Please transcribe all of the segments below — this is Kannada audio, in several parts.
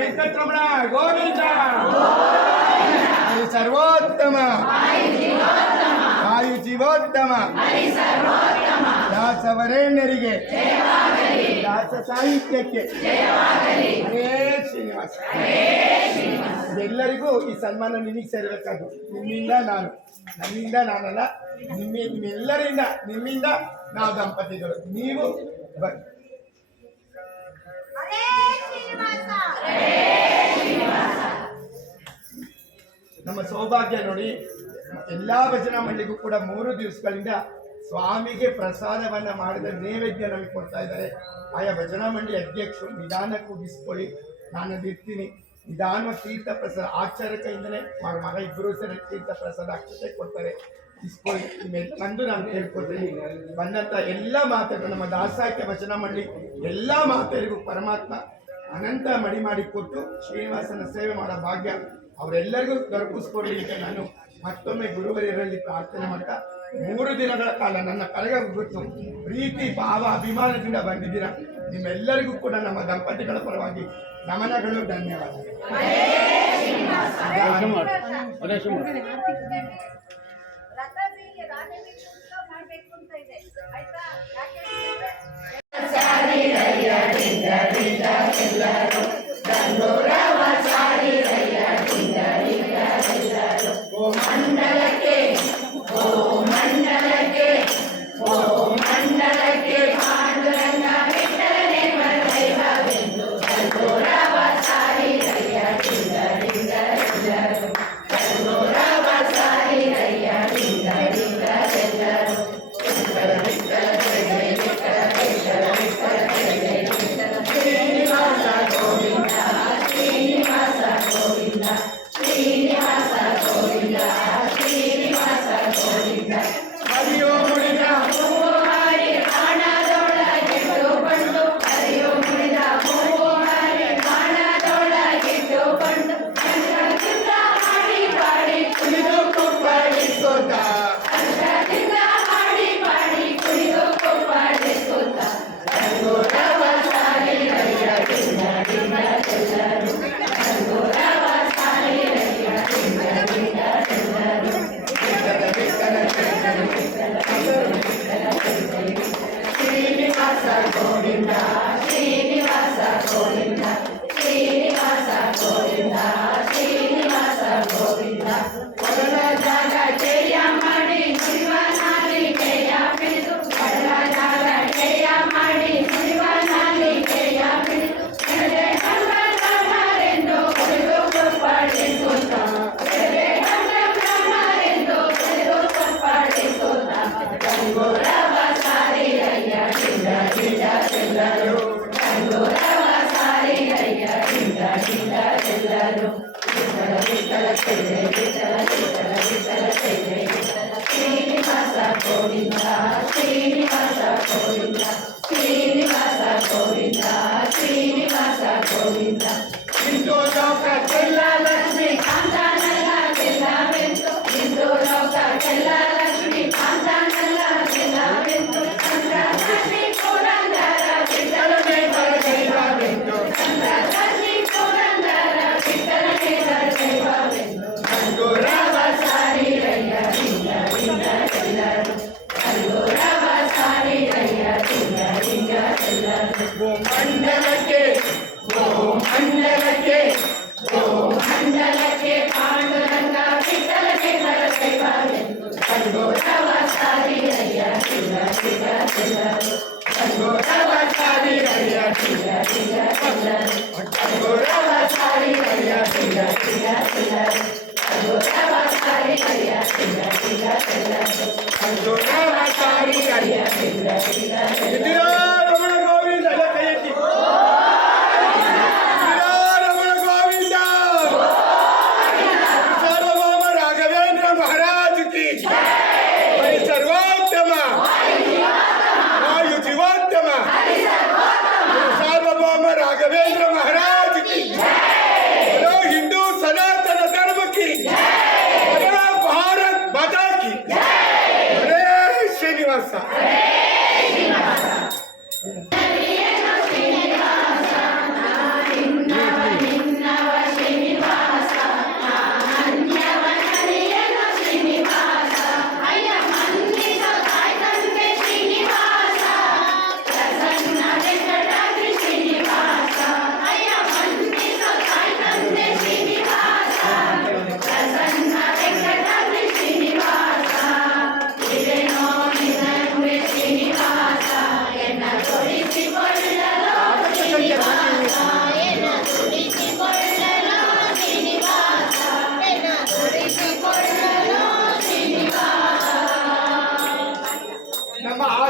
ಏಳಕೊಂಡಳವಾಡ ವೆಂಕಟರಮಣ ಗೋವಿಂದ ಹರಿ ಸರ್ವೋತ್ತಮ ವಾಯು ಜೀವೋತ್ತಮ ದಾಸವರೇಣ್ಯರಿಗೆ ದಾಸ ಸಾಹಿತ್ಯಕ್ಕೆ ಹರೇ ಶ್ರೀನಿವಾಸ ಎಲ್ಲರಿಗೂ ಈ ಸನ್ಮಾನ ನಿಮಗೆ ಸೇರಬೇಕಾದ್ದು ನಿಮ್ಮಿಂದ ನಾನು ನನ್ನಿಂದ ನಾನಲ್ಲ ನಿಮ್ಮ ನಿಮ್ಮೆಲ್ಲರಿಂದ ನಿಮ್ಮಿಂದ ನಾವು ದಂಪತಿಗಳು ನೀವು ಬನ್ನಿ ನಮ್ಮ ಸೌಭಾಗ್ಯ ನೋಡಿ, ಎಲ್ಲಾ ಭಜನಾ ಮಂಡಳಿಗೂ ಕೂಡ ಮೂರು ದಿವಸಗಳಿಂದ ಸ್ವಾಮಿಗೆ ಪ್ರಸಾದವನ್ನ ಮಾಡಿದ ನೈವೇದ್ಯ ನಮಗೆ ಕೊಡ್ತಾ ಇದ್ದಾರೆ. ಆಯಾ ಭಜನಾ ಮಂಡಳಿ ಅಧ್ಯಕ್ಷರು ನಿಧಾನ ಕೂಗಿಸ್ಕೊಳ್ಳಿ. ನಾನು ಇರ್ತೀನಿ. ನಿಧಾನ ತೀರ್ಥ ಪ್ರಸಾದ ಆಚಾರಕದಿಂದಲೇ ಮಗ ಮಗ ಇಬ್ಬರು ಸರಿ ತೀರ್ಥ ಪ್ರಸಾದ ಅಕ್ಷತೆ ಕೊಡ್ತಾರೆ. ಇಸ್ಕೊಳ್ಳಿ. ತಂದು ನಾನು ಹೇಳ್ಕೊಡ್ತೀನಿ. ಬಂದಂತ ಎಲ್ಲ ಮಾತುಗಳು, ನಮ್ಮ ದಾಸಾಖ್ಯ ಭಜನಾ ಮಂಡಳಿ, ಎಲ್ಲ ಮಾತರಿಗೂ ಪರಮಾತ್ಮ ಅನಂತ ಮಡಿ ಮಾಡಿ ಕೊಟ್ಟು ಶ್ರೀನಿವಾಸನ ಸೇವೆ ಮಾಡೋ ಭಾಗ್ಯ. ಅವರೆಲ್ಲರಿಗೂ ದೊರಕಿಸ್ಕೊಡ್ಲಿ ಅಂತ ನಾನು ಮತ್ತೊಮ್ಮೆ ಗುರುವರಿಯರಲ್ಲಿ ಪ್ರಾರ್ಥನೆ ಮಾಡ್ತಾ, ಮೂರು ದಿನಗಳ ಕಾಲ ನನ್ನ ಕಳೆಗ ಗೊತ್ತು ಪ್ರೀತಿ, ಭಾವ, ಅಭಿಮಾನದಿಂದ ಬಂದಿದ್ದೀರಾ? ನಿಮ್ಮೆಲ್ಲರಿಗೂ ಕೂಡ ನಮ್ಮ ದಂಪತಿಗಳ ಪರವಾಗಿ ನಮನಗಳು, ಧನ್ಯವಾದ. ಆಯ್ತಾ? Thank you.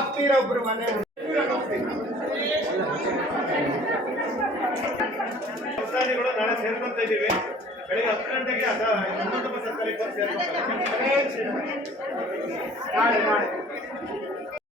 ಆಗ್ತೀರ ಒಬ್ರು ಮನೆ ಸಂಸ್ಥಾನಿಗಳು ನಾಳೆ ಸೇರ್ಕೊಂತ ಇದ್ದೀವಿ. ಬೆಳಿಗ್ಗೆ ಹತ್ತು ಗಂಟೆಗೆ ಅದ ಹನ್ನೊಂದು ಬಸ್ ಸೇರ್ಕೊಂಡು